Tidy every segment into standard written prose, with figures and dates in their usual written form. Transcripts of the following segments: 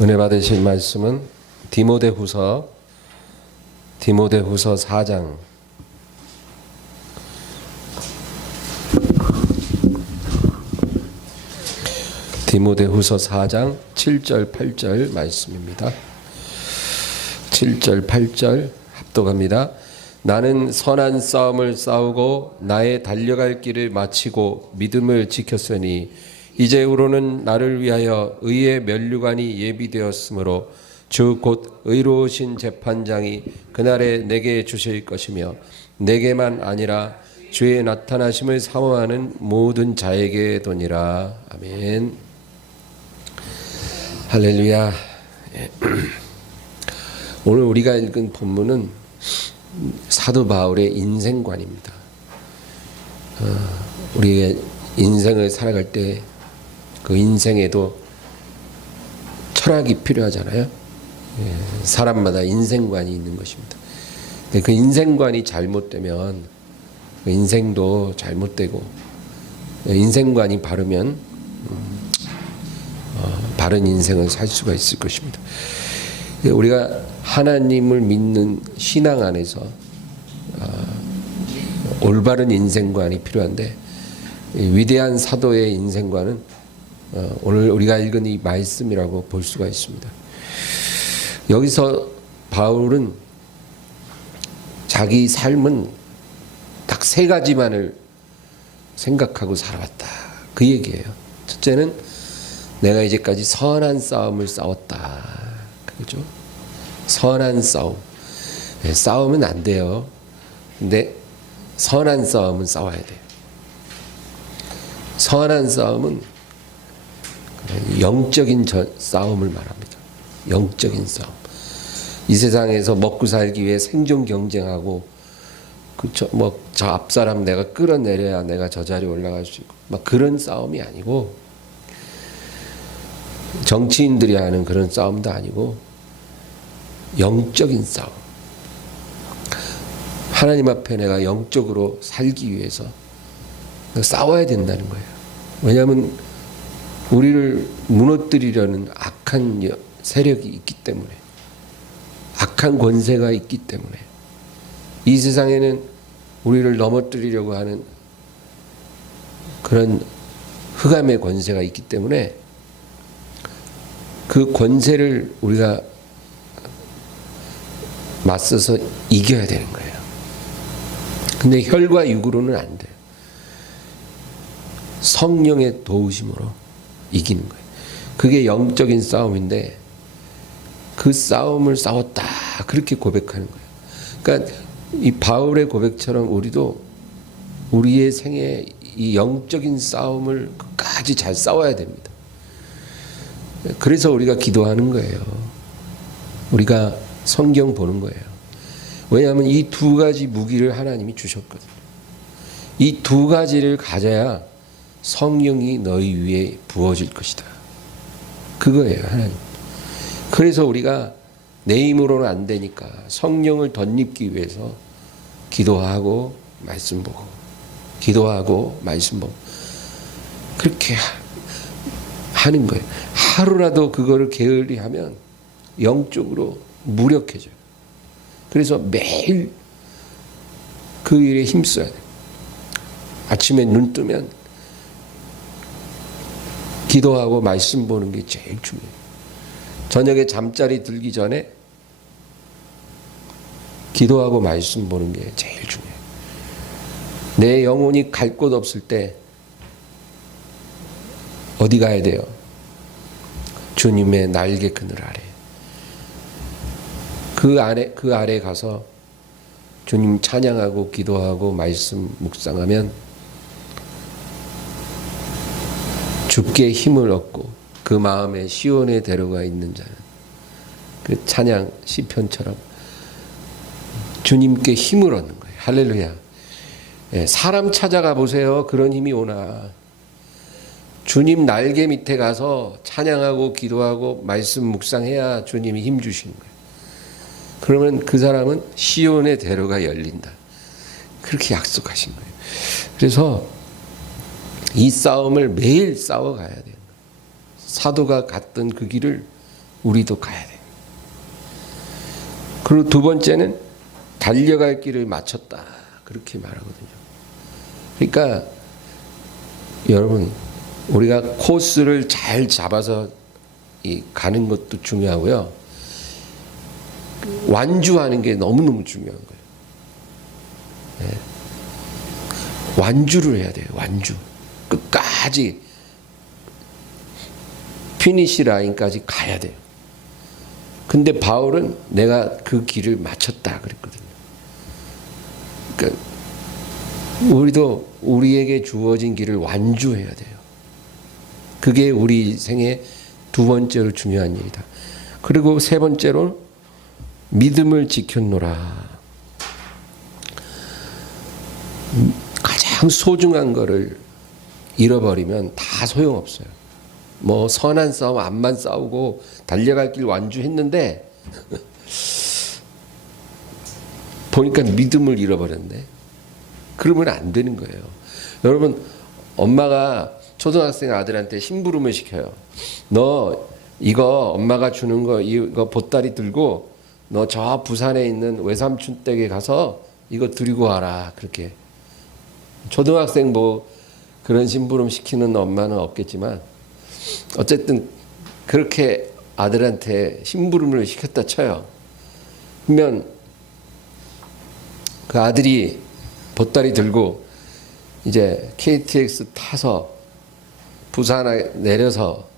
은혜 받으실 말씀은 디모데후서 4장 디모데후서 4장 7절 8절 말씀입니다. 7절 8절 합독합니다. 나는 선한 싸움을 싸우고 나의 달려갈 길을 마치고 믿음을 지켰으니 이제후로는 나를 위하여 의의 면류관이 예비되었으므로 주 곧 의로우신 재판장이 그날에 내게 주실 것이며 내게만 아니라 주의 나타나심을 사모하는 모든 자에게 도니라. 아멘. 할렐루야. 오늘 우리가 읽은 본문은 사도 바울의 인생관입니다. 우리의 인생을 살아갈 때 그 인생에도 철학이 필요하잖아요. 사람마다 인생관이 있는 것입니다. 근데 그 인생관이 잘못되면 그 인생도 잘못되고, 인생관이 바르면 바른 인생을 살 수가 있을 것입니다. 우리가 하나님을 믿는 신앙 안에서 올바른 인생관이 필요한데, 위대한 사도의 인생관은 오늘 우리가 읽은 이 말씀이라고 볼 수가 있습니다. 여기서 바울은 자기 삶은 딱 세 가지만을 생각하고 살아왔다, 그 얘기예요. 첫째는 내가 이제까지 선한 싸움을 싸웠다. 그렇죠? 선한 싸움. 싸우면 안 돼요. 근데 선한 싸움은 싸워야 돼요. 선한 싸움은 영적인 싸움을 말합니다. 영적인 싸움. 이 세상에서 먹고 살기 위해 생존 경쟁하고, 저 앞사람 내가 끌어내려야 내가 저 자리에 올라갈 수 있고, 막 그런 싸움이 아니고, 정치인들이 하는 그런 싸움도 아니고, 영적인 싸움. 하나님 앞에 내가 영적으로 살기 위해서 싸워야 된다는 거예요. 왜냐하면 우리를 무너뜨리려는 악한 세력이 있기 때문에, 악한 권세가 있기 때문에, 이 세상에는 우리를 넘어뜨리려고 하는 그런 흑암의 권세가 있기 때문에 그 권세를 우리가 맞서서 이겨야 되는 거예요. 근데 혈과 육으로는 안 돼요. 성령의 도우심으로 이기는 거예요. 그게 영적인 싸움인데, 그 싸움을 싸웠다, 그렇게 고백하는 거예요. 그러니까 이 바울의 고백처럼 우리도 우리의 생에 이 영적인 싸움을 끝까지 잘 싸워야 됩니다. 그래서 우리가 기도하는 거예요. 우리가 성경 보는 거예요. 왜냐하면 이 두 가지 무기를 하나님이 주셨거든요. 이 두 가지를 가져야 성령이 너희 위에 부어질 것이다. 그거예요, 하나님. 그래서 우리가 내 힘으로는 안 되니까 성령을 덧입기 위해서 기도하고 말씀 보고, 기도하고 말씀 보고, 그렇게 하는 거예요. 하루라도 그거를 게을리 하면 영적으로 무력해져요. 그래서 매일 그 일에 힘써야 돼요. 아침에 눈 뜨면 기도하고 말씀 보는 게 제일 중요해요. 저녁에 잠자리 들기 전에 기도하고 말씀 보는 게 제일 중요해요. 내 영혼이 갈 곳 없을 때 어디 가야 돼요? 주님의 날개 그늘 아래. 그 아래 가서 주님 찬양하고 기도하고 말씀 묵상하면 주께 힘을 얻고 그 마음에 시온의 대로가 있는 자는, 그 찬양 시편처럼 주님께 힘을 얻는 거예요. 할렐루야. 사람 찾아가 보세요. 그런 힘이 오나. 주님 날개 밑에 가서 찬양하고 기도하고 말씀 묵상해야 주님이 힘 주시는 거예요. 그러면 그 사람은 시온의 대로가 열린다. 그렇게 약속하신 거예요. 그래서 이 싸움을 매일 싸워가야 돼요. 사도가 갔던 그 길을 우리도 가야 돼. 그리고 두 번째는 달려갈 길을 마쳤다. 그렇게 말하거든요. 그러니까 여러분, 우리가 코스를 잘 잡아서 가는 것도 중요하고요. 완주하는 게 너무너무 중요한 거예요. 네. 완주를 해야 돼요. 완주. 끝까지 피니시 라인까지 가야 돼요. 근데 바울은 내가 그 길을 마쳤다 그랬거든요. 그러니까 우리도 우리에게 주어진 길을 완주해야 돼요. 그게 우리 생의 두 번째로 중요한 일이다. 그리고 세 번째로 믿음을 지켰노라. 가장 소중한 거를 잃어버리면 다 소용없어요. 뭐 선한 싸움 암만 싸우고 달려갈 길 완주했는데 보니까 믿음을 잃어버렸네. 그러면 안 되는 거예요. 여러분, 엄마가 초등학생 아들한테 심부름을 시켜요. 너 이거 엄마가 주는 거 이거 보따리 들고 너 저 부산에 있는 외삼촌 댁에 가서 이거 드리고 와라. 그렇게. 초등학생 뭐 그런 심부름 시키는 엄마는 없겠지만 어쨌든 그렇게 아들한테 심부름을 시켰다 쳐요. 그러면 그 아들이 보따리 들고 이제 KTX 타서 부산에 내려서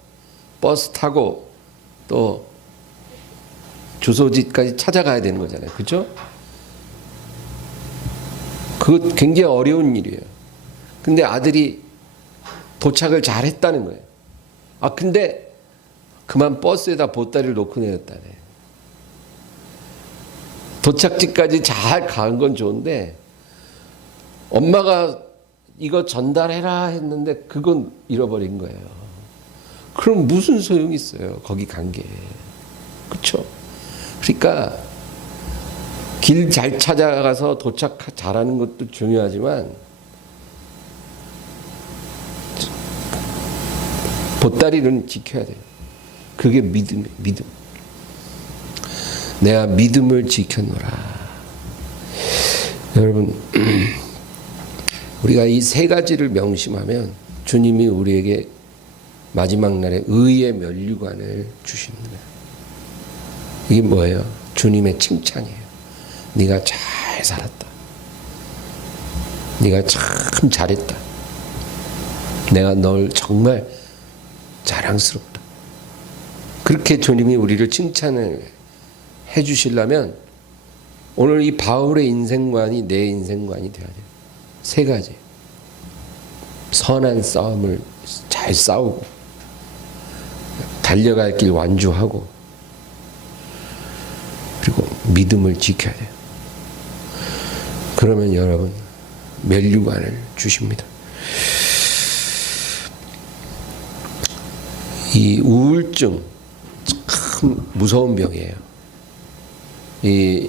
버스 타고 또 주소지까지 찾아가야 되는 거잖아요. 그렇죠? 그거 굉장히 어려운 일이에요. 근데 아들이 도착을 잘 했다는 거예요. 아, 근데 그만 버스에다 보따리를 놓고 내렸다네. 도착지까지 잘 간 건 좋은데 엄마가 이거 전달해라 했는데 그건 잃어버린 거예요. 그럼 무슨 소용이 있어요? 거기 간 게. 그렇죠? 그러니까 길 잘 찾아가서 도착 잘하는 것도 중요하지만 보따리는 지켜야 돼요. 그게 믿음이에요. 믿음. 내가 믿음을 지켰노라. 여러분, 우리가 이 세 가지를 명심하면 주님이 우리에게 마지막 날에 의의 면류관을 주십니다. 이게 뭐예요? 주님의 칭찬이에요. 네가 잘 살았다. 네가 참 잘했다. 내가 널 정말 자랑스럽다. 그렇게 주님이 우리를 칭찬을 해주시려면 오늘 이 바울의 인생관이 내 인생관이 되어야 돼요. 세 가지. 선한 싸움을 잘 싸우고 달려갈 길 완주하고 그리고 믿음을 지켜야 돼요. 그러면 여러분 면류관을 주십니다. 이 우울증 참 무서운 병이에요. 이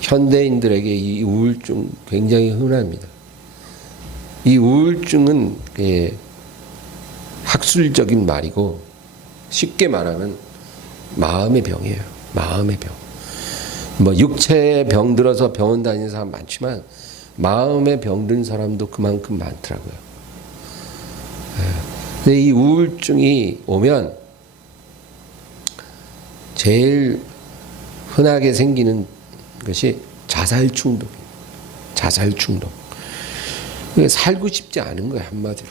현대인들에게 이 우울증 굉장히 흔합니다. 이 우울증은 학술적인 말이고 쉽게 말하면 마음의 병이에요. 마음의 병. 뭐 육체의 병 들어서 병원 다니는 사람 많지만 마음의 병 든 사람도 그만큼 많더라고요. 근데 이 우울증이 오면 제일 흔하게 생기는 것이 자살 충동. 자살 충동. 살고 싶지 않은 거예요, 한마디로.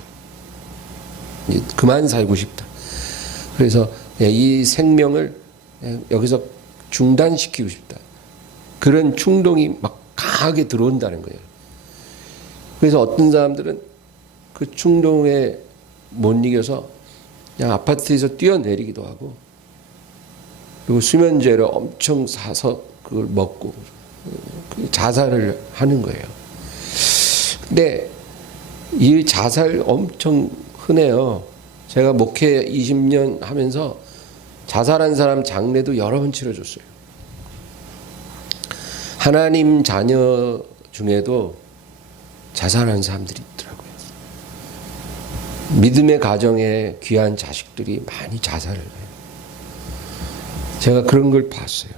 이제 그만 살고 싶다. 그래서 이 생명을 여기서 중단시키고 싶다. 그런 충동이 막 강하게 들어온다는 거예요. 그래서 어떤 사람들은 그 충동에 못 이겨서 그냥 아파트에서 뛰어내리기도 하고, 그리고 수면제를 엄청 사서 그걸 먹고 자살을 하는 거예요. 근데 이 자살 엄청 흔해요. 제가 목회 20년 하면서 자살한 사람 장례도 여러 번 치러줬어요. 하나님 자녀 중에도 자살한 사람들이 있더라고요. 믿음의 가정에 귀한 자식들이 많이 자살을 해요. 제가 그런 걸 봤어요.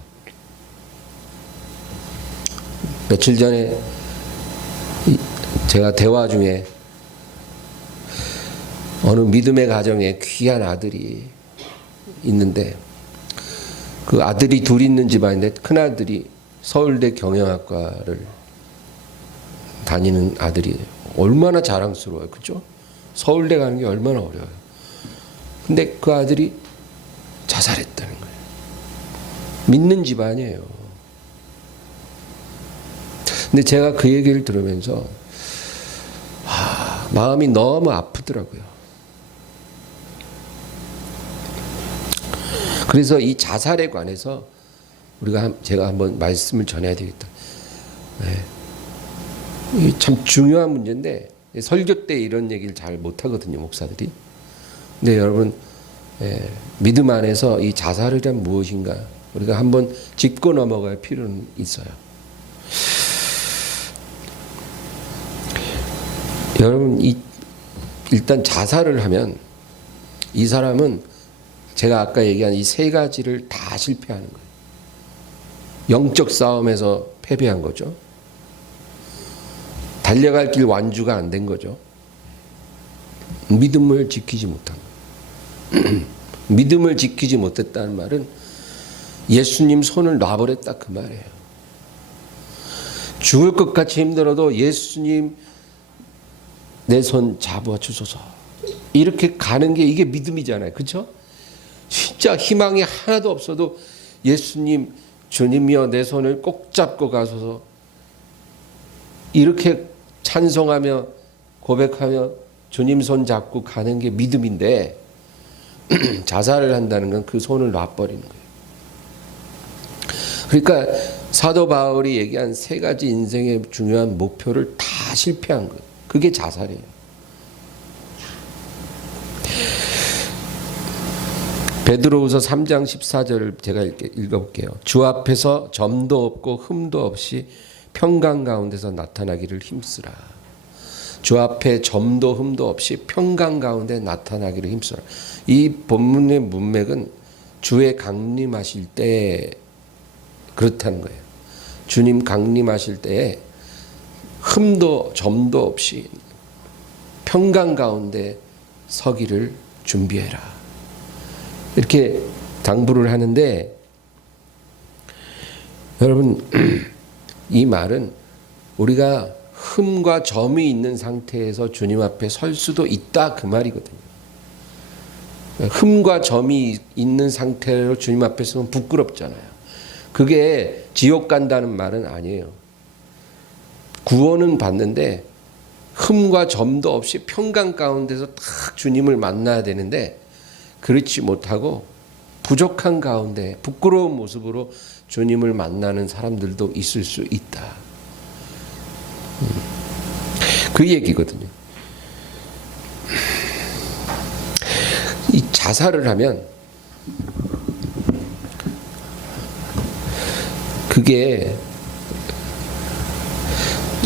며칠 전에 제가 대화 중에 어느 믿음의 가정에 귀한 아들이 있는데, 그 아들이 둘 있는 집안인데 큰아들이 서울대 경영학과를 다니는 아들이에요. 얼마나 자랑스러워요. 그죠? 서울대 가는 게 얼마나 어려워요. 근데 그 아들이 자살했다는 거예요. 믿는 집안이에요. 근데 제가 그 얘기를 들으면서 마음이 너무 아프더라고요. 그래서 이 자살에 관해서 제가 한번 말씀을 전해야 되겠다. 네. 참 중요한 문제인데 설교 때 이런 얘기를 잘 못하거든요, 목사들이. 근데 여러분, 믿음 안에서 이 자살이란 무엇인가 우리가 한번 짚고 넘어갈 필요는 있어요. 여러분, 일단 자살을 하면 이 사람은 제가 아까 얘기한 이 세 가지를 다 실패하는 거예요. 영적 싸움에서 패배한 거죠. 달려갈 길 완주가 안 된 거죠. 믿음을 지키지 못한 거예요. 믿음을 지키지 못했다는 말은 예수님 손을 놔버렸다 그 말이에요. 죽을 것 같이 힘들어도 예수님 내 손 잡아 주소서, 이렇게 가는 게 이게 믿음이잖아요. 그렇죠? 진짜 희망이 하나도 없어도 예수님, 주님이여 내 손을 꼭 잡고 가소서, 이렇게 찬송하며 고백하며 주님 손 잡고 가는 게 믿음인데 자살을 한다는 건 그 손을 놔버리는 거예요. 그러니까 사도 바울이 얘기한 세 가지 인생의 중요한 목표를 다 실패한 거예요. 그게 자살이에요. 베드로후서 3장 14절을 제가 읽어볼게요. 주 앞에서 점도 없고 흠도 없이 평강 가운데서 나타나기를 힘쓰라. 주 앞에 점도 흠도 없이 평강 가운데 나타나기를 힘쓰라. 이 본문의 문맥은 주의 강림하실 때 그렇다는 거예요. 주님 강림하실 때에 흠도 점도 없이 평강 가운데 서기를 준비해라, 이렇게 당부를 하는데, 여러분 이 말은 우리가 흠과 점이 있는 상태에서 주님 앞에 설 수도 있다 그 말이거든요. 흠과 점이 있는 상태로 주님 앞에 서면 부끄럽잖아요. 그게 지옥 간다는 말은 아니에요. 구원은 받는데 흠과 점도 없이 평강 가운데서 딱 주님을 만나야 되는데, 그렇지 못하고 부족한 가운데 부끄러운 모습으로 주님을 만나는 사람들도 있을 수 있다. 그 얘기거든요. 이 자살을 하면 그게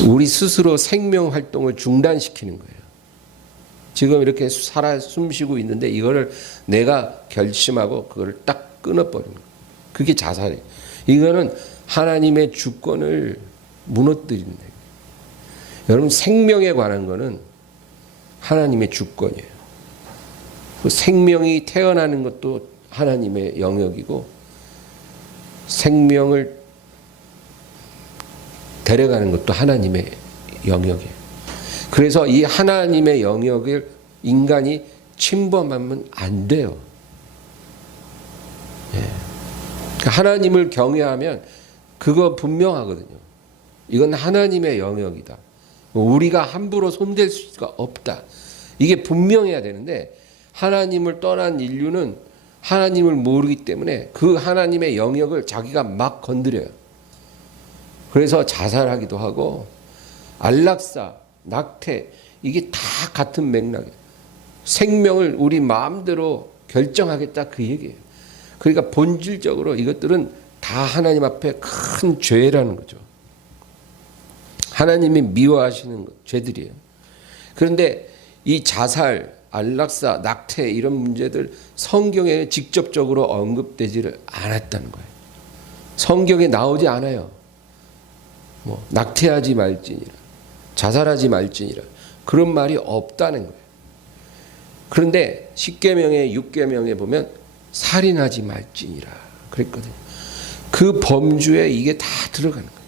우리 스스로 생명 활동을 중단시키는 거예요. 지금 이렇게 살아 숨쉬고 있는데 이거를 내가 결심하고 그거를 딱 끊어버리는 거예요. 그게 자살이에요. 이거는 하나님의 주권을 무너뜨리는 거예요. 여러분, 생명에 관한 거는 하나님의 주권이에요. 그 생명이 태어나는 것도 하나님의 영역이고 생명을 데려가는 것도 하나님의 영역이에요. 그래서 이 하나님의 영역을 인간이 침범하면 안 돼요. 하나님을 경외하면 그거 분명하거든요. 이건 하나님의 영역이다. 우리가 함부로 손댈 수가 없다. 이게 분명해야 되는데, 하나님을 떠난 인류는 하나님을 모르기 때문에 그 하나님의 영역을 자기가 막 건드려요. 그래서 자살하기도 하고 안락사, 낙태, 이게 다 같은 맥락이에요. 생명을 우리 마음대로 결정하겠다 그 얘기예요. 그러니까 본질적으로 이것들은 다 하나님 앞에 큰 죄라는 거죠. 하나님이 미워하시는 죄들이에요. 그런데 이 자살, 안락사, 낙태 이런 문제들 성경에 직접적으로 언급되지를 않았다는 거예요. 성경에 나오지 않아요. 뭐 낙태하지 말지니라, 자살하지 말지니라 그런 말이 없다는 거예요. 그런데 10계명에 6계명에 보면 살인하지 말지니라 그랬거든요. 그 범주에 이게 다 들어가는 거예요.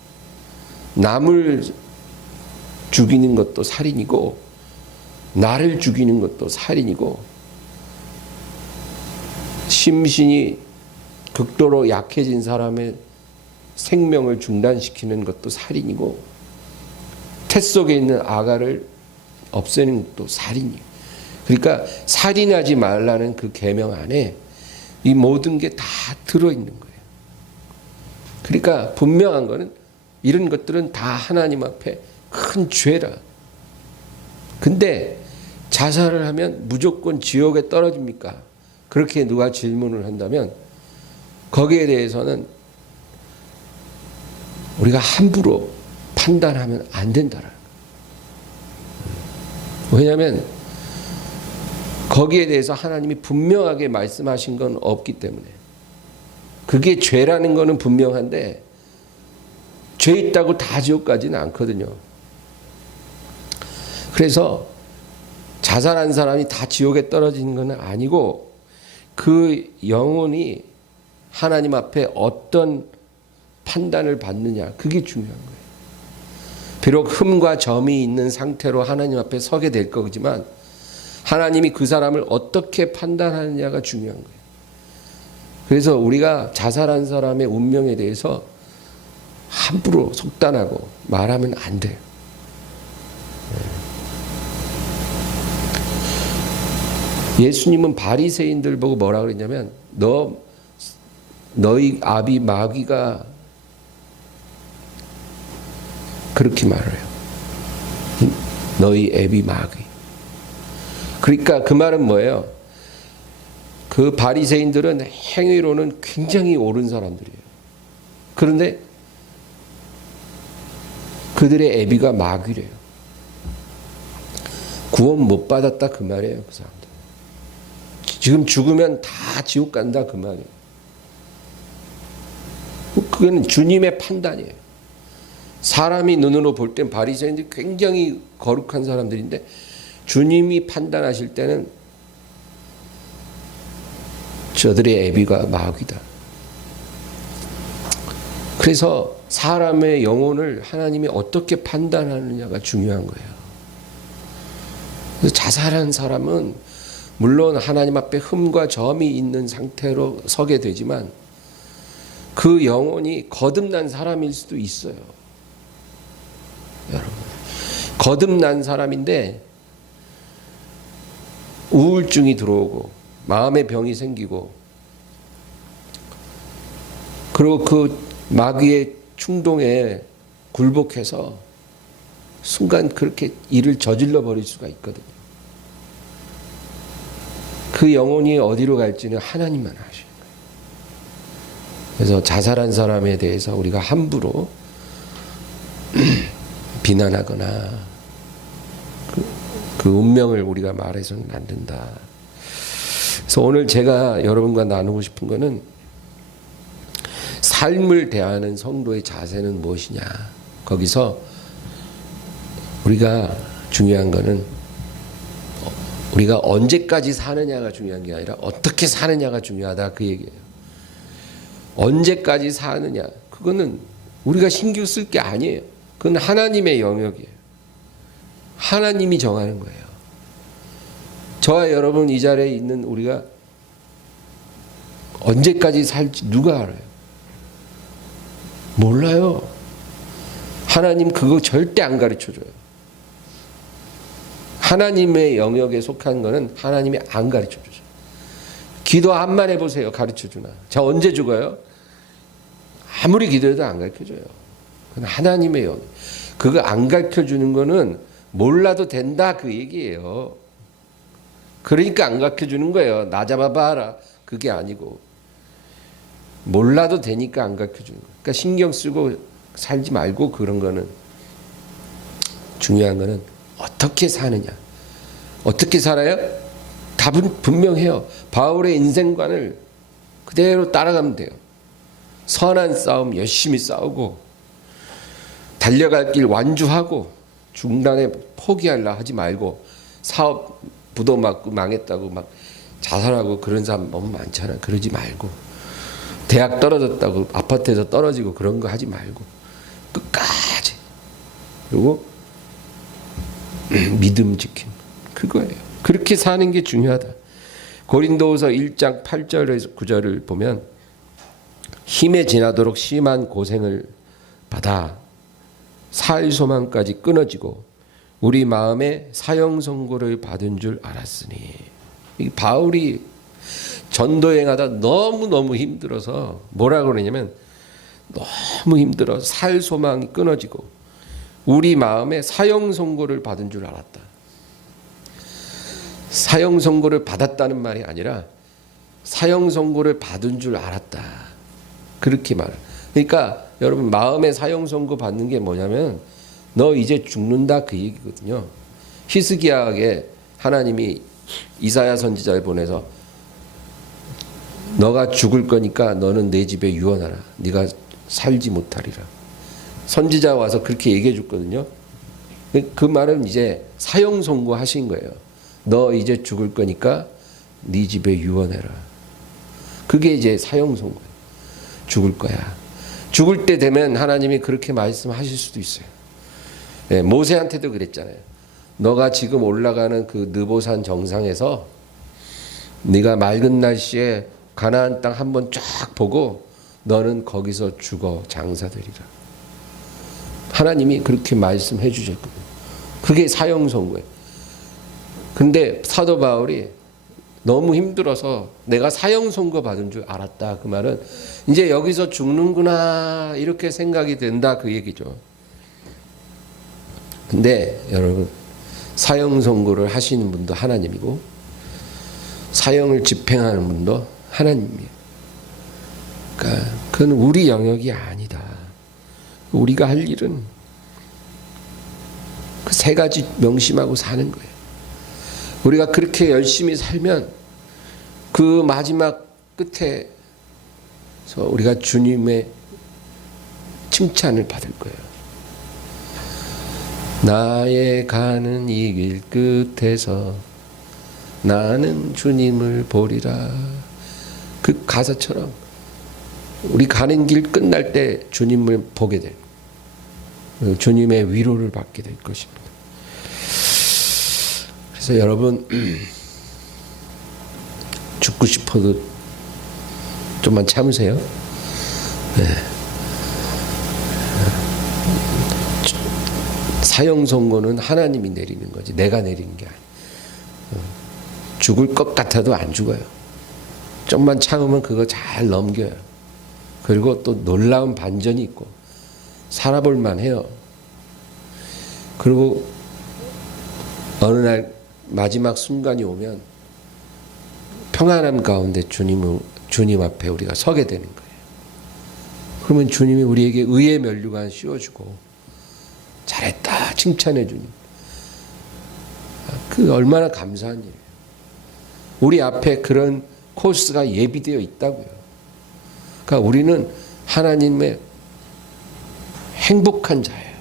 남을 죽이는 것도 살인이고 나를 죽이는 것도 살인이고 심신이 극도로 약해진 사람의 생명을 중단시키는 것도 살인이고 태 속에 있는 아가를 없애는 것도 살인이에요. 그러니까 살인하지 말라는 그 계명 안에 이 모든 게 다 들어있는 거예요. 그러니까 분명한 거는 이런 것들은 다 하나님 앞에 큰 죄라. 근데 자살을 하면 무조건 지옥에 떨어집니까? 그렇게 누가 질문을 한다면 거기에 대해서는 우리가 함부로 판단하면 안 된다라는 거예요. 왜냐하면 거기에 대해서 하나님이 분명하게 말씀하신 건 없기 때문에 그게 죄라는 거는 분명한데 죄 있다고 다 지옥 가지는 않거든요. 그래서 자살한 사람이 다 지옥에 떨어지는 건 아니고 그 영혼이 하나님 앞에 어떤 판단을 받느냐 그게 중요한 거예요. 비록 흠과 점이 있는 상태로 하나님 앞에 서게 될 거지만 하나님이 그 사람을 어떻게 판단하느냐가 중요한 거예요. 그래서 우리가 자살한 사람의 운명에 대해서 함부로 속단하고 말하면 안 돼요. 예수님은 바리새인들 보고 뭐라 그랬냐면 너희 아비 마귀가 그렇게 말해요. 너희 애비 마귀. 그러니까 그 말은 뭐예요? 그 바리새인들은 행위로는 굉장히 옳은 사람들이에요. 그런데 그들의 애비가 마귀래요. 구원 못 받았다 그 말이에요. 그 사람들. 지금 죽으면 다 지옥 간다 그 말이에요. 그건 주님의 판단이에요. 사람이 눈으로 볼 땐 바리새인들이 굉장히 거룩한 사람들인데 주님이 판단하실 때는 저들의 애비가 마귀다. 그래서 사람의 영혼을 하나님이 어떻게 판단하느냐가 중요한 거예요. 그래서 자살한 사람은 물론 하나님 앞에 흠과 점이 있는 상태로 서게 되지만 그 영혼이 거듭난 사람일 수도 있어요. 여러분, 거듭난 사람인데 우울증이 들어오고 마음의 병이 생기고 그리고 그 마귀의 충동에 굴복해서 순간 그렇게 일을 저질러 버릴 수가 있거든요. 그 영혼이 어디로 갈지는 하나님만 아시는 거예요. 그래서 자살한 사람에 대해서 우리가 함부로 비난하거나 그 운명을 우리가 말해서는 안 된다. 그래서 오늘 제가 여러분과 나누고 싶은 거는 삶을 대하는 성도의 자세는 무엇이냐. 거기서 우리가 중요한 거는 우리가 언제까지 사느냐가 중요한 게 아니라 어떻게 사느냐가 중요하다 그 얘기예요. 언제까지 사느냐 그거는 우리가 신경 쓸 게 아니에요. 그건 하나님의 영역이에요. 하나님이 정하는 거예요. 저와 여러분 이 자리에 있는 우리가 언제까지 살지 누가 알아요? 몰라요. 하나님 그거 절대 안 가르쳐줘요. 하나님의 영역에 속한 거는 하나님이 안 가르쳐줘요. 기도 한번 해보세요. 가르쳐주나. 자, 언제 죽어요? 아무리 기도해도 안 가르쳐줘요. 그건 하나님의 영역. 그거 안 가르쳐주는 거는 몰라도 된다 그 얘기예요. 그러니까 안 가르쳐주는 거예요. 나 잡아봐라. 그게 아니고 몰라도 되니까 안 가르쳐주는 거예요. 그러니까 신경 쓰고 살지 말고 그런 거는 중요한 거는 어떻게 사느냐. 어떻게 살아요? 답은 분명해요. 바울의 인생관을 그대로 따라가면 돼요. 선한 싸움 열심히 싸우고 달려갈 길 완주하고 중간에 포기하려 하지 말고 사업 부도 맞고 망했다고 막 자살하고 그런 사람 너무 많잖아. 그러지 말고 대학 떨어졌다고 아파트에서 떨어지고 그런 거 하지 말고 끝까지 그리고 믿음 지킴 그거예요. 그렇게 사는 게 중요하다. 고린도후서 1장 8절에서 9절을 보면 힘에 지나도록 심한 고생을 받아 살 소망까지 끊어지고 우리 마음에 사형 선고를 받은 줄 알았으니. 이 바울이 전도행하다 너무너무 힘들어서 뭐라고 그러냐면 너무 힘들어 살 소망이 끊어지고 우리 마음에 사형 선고를 받은 줄 알았다. 사형 선고를 받았다는 말이 아니라 사형 선고를 받은 줄 알았다. 그렇게 말해. 그러니까 여러분 마음에 사형 선고 받는 게 뭐냐면 너 이제 죽는다 그 얘기거든요. 히스기야에게 하나님이 이사야 선지자를 보내서 너가 죽을 거니까 너는 내 집에 유언하라. 네가 살지 못하리라. 선지자 와서 그렇게 얘기해 줬거든요. 그 말은 이제 사형 선고하신 거예요. 너 이제 죽을 거니까 네 집에 유언해라. 그게 이제 사형 선고예요. 죽을 거야. 죽을 때 되면 하나님이 그렇게 말씀하실 수도 있어요. 예, 모세한테도 그랬잖아요. 너가 지금 올라가는 그 느보산 정상에서 네가 맑은 날씨에 가나안 땅 한번 쫙 보고 너는 거기서 죽어 장사되리라. 하나님이 그렇게 말씀해 주셨거든요. 그게 사형 선고예요. 근데 사도 바울이 너무 힘들어서 내가 사형 선고 받은 줄 알았다. 그 말은 이제 여기서 죽는구나 이렇게 생각이 된다 그 얘기죠. 근데 여러분 사형 선고를 하시는 분도 하나님이고 사형을 집행하는 분도 하나님이에요. 그러니까 그건 우리 영역이 아니다. 우리가 할 일은 그 세 가지 명심하고 사는 거예요. 우리가 그렇게 열심히 살면 그 마지막 끝에서 우리가 주님의 칭찬을 받을 거예요. 나의 가는 이 길 끝에서 나는 주님을 보리라. 그 가사처럼 우리 가는 길 끝날 때 주님을 보게 될 주님의 위로를 받게 될 것입니다. 그래서 여러분 죽고 싶어도 좀만 참으세요. 네. 사형 선고는 하나님이 내리는 거지 내가 내리는 게 아니야. 죽을 것 같아도 안 죽어요. 좀만 참으면 그거 잘 넘겨요. 그리고 또 놀라운 반전이 있고 살아볼 만해요. 그리고 어느 날 마지막 순간이 오면 평안함 가운데 주님 앞에 우리가 서게 되는 거예요. 그러면 주님이 우리에게 의의 면류관 씌워주고 잘했다 칭찬해 주니 그 얼마나 감사한 일이에요. 우리 앞에 그런 코스가 예비되어 있다고요. 그러니까 우리는 하나님의 행복한 자예요.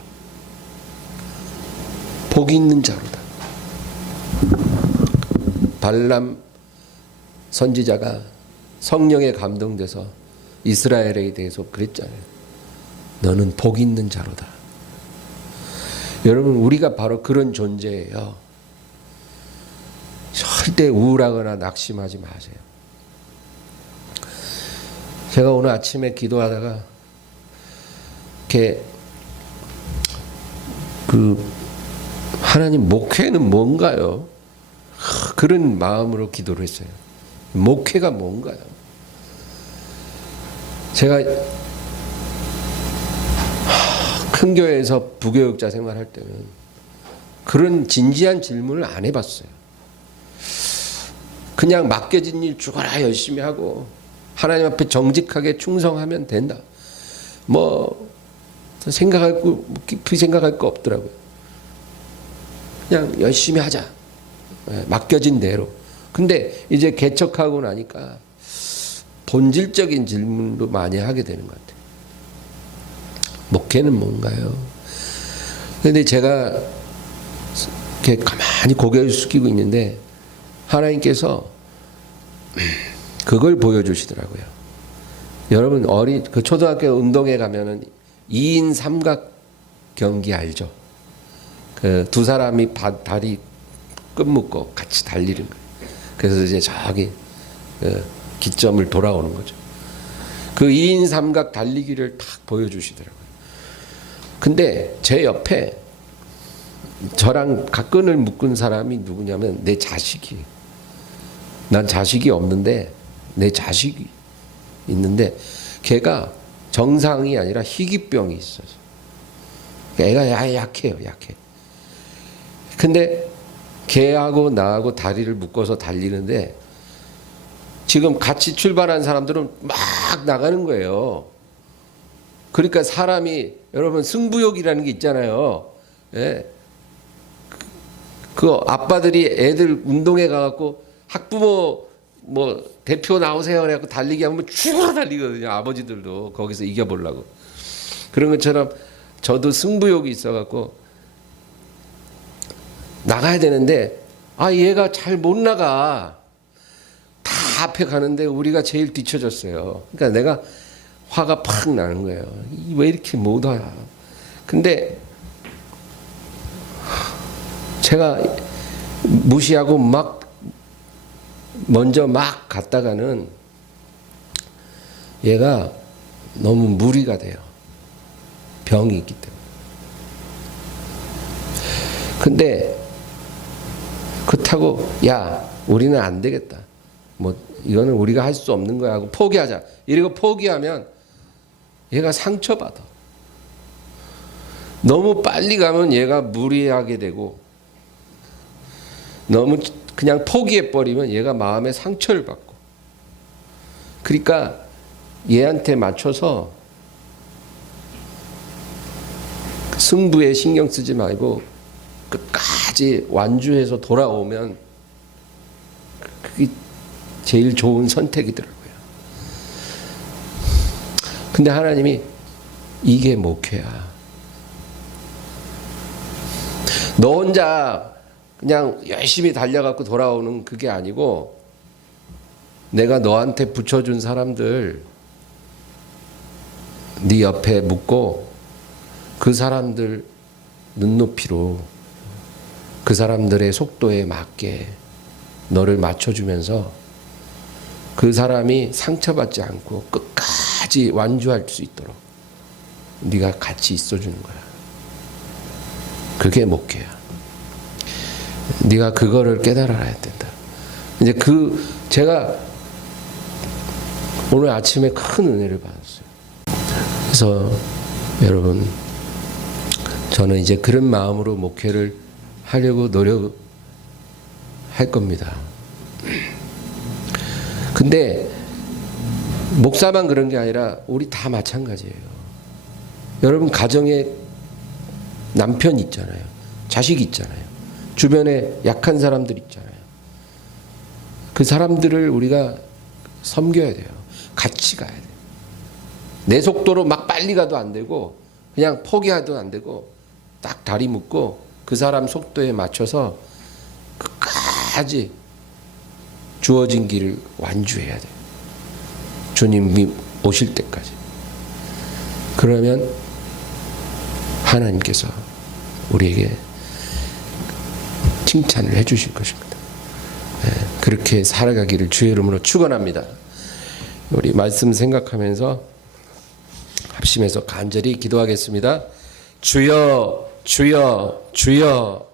복이 있는 자로다. 발람 선지자가 성령에 감동돼서 이스라엘에 대해서 그랬잖아요. 너는 복이 있는 자로다. 여러분 우리가 바로 그런 존재예요. 절대 우울하거나 낙심하지 마세요. 제가 오늘 아침에 기도하다가 이렇게 하나님 목회는 뭔가요? 그런 마음으로 기도를 했어요. 목회가 뭔가요? 제가 큰 교회에서 부교육자 생활할 때는 그런 진지한 질문을 안 해봤어요. 그냥 맡겨진 일 죽어라 열심히 하고 하나님 앞에 정직하게 충성하면 된다. 뭐 생각할 거 깊이 생각할 거 없더라고요. 그냥 열심히 하자. 맡겨진 대로. 근데 이제 개척하고 나니까 본질적인 질문도 많이 하게 되는 것 같아요. 목회는 뭔가요? 근데 제가 이렇게 가만히 고개를 숙이고 있는데 하나님께서 그걸 보여주시더라고요. 여러분 그 초등학교 운동회 가면은 2인 삼각 경기 알죠? 그 두 사람이 다리 끈 묶고 같이 달리는 거예요. 그래서 이제 저기 기점을 돌아오는 거죠. 그 2인 삼각 달리기를 딱 보여주시더라고요. 근데 제 옆에 저랑 끈을 묶은 사람이 누구냐면 내 자식이. 난 자식이 없는데 내 자식이 있는데 걔가 정상이 아니라 희귀병이 있어서 애가 약해요. 약해. 근데 걔하고 나하고 다리를 묶어서 달리는데 지금 같이 출발한 사람들은 막 나가는 거예요. 그러니까 사람이 여러분 승부욕이라는 게 있잖아요. 예. 그 아빠들이 애들 운동회 가갖고 학부모 뭐 대표 나오세요 그래갖고 달리기 하면 죽어 달리거든요. 아버지들도 거기서 이겨보려고. 그런 것처럼 저도 승부욕이 있어갖고 나가야 되는데 얘가 잘 못 나가. 다 앞에 가는데 우리가 제일 뒤쳐졌어요. 그러니까 내가 화가 팍 나는 거예요. 왜 이렇게 못 와? 근데 제가 무시하고 먼저 막 갔다가는 얘가 너무 무리가 돼요. 병이 있기 때문에. 근데 그렇다고 야 우리는 안 되겠다. 뭐 이거는 우리가 할 수 없는 거야 하고 포기하자. 이러고 포기하면 얘가 상처받아. 너무 빨리 가면 얘가 무리하게 되고 너무 그냥 포기해버리면 얘가 마음에 상처를 받고. 그러니까 얘한테 맞춰서 승부에 신경 쓰지 말고 끝까지 완주해서 돌아오면 그게 제일 좋은 선택이더라고요. 근데 하나님이 이게 목회야. 너 혼자 그냥 열심히 달려갖고 돌아오는 그게 아니고 내가 너한테 붙여준 사람들 네 옆에 묻고 그 사람들 눈높이로 그 사람들의 속도에 맞게 너를 맞춰주면서 그 사람이 상처받지 않고 끝까지 완주할 수 있도록 네가 같이 있어주는 거야. 그게 목회야. 네가 그거를 깨달아야 된다. 이제 제가 오늘 아침에 큰 은혜를 받았어요. 그래서 여러분 저는 이제 그런 마음으로 목회를 하려고 노력할 겁니다. 근데 목사만 그런 게 아니라 우리 다 마찬가지예요. 여러분 가정에 남편 있잖아요. 자식 있잖아요. 주변에 약한 사람들 있잖아요. 그 사람들을 우리가 섬겨야 돼요. 같이 가야 돼요. 내 속도로 막 빨리 가도 안 되고 그냥 포기해도 안 되고 딱 다리 묶고 그 사람 속도에 맞춰서 끝까지 주어진 길을 완주해야 돼요. 주님이 오실 때까지. 그러면 하나님께서 우리에게 칭찬을 해 주실 것입니다. 그렇게 살아가기를 주의 이름으로 축원합니다. 우리 말씀 생각하면서 합심해서 간절히 기도하겠습니다. 주여 주여 주여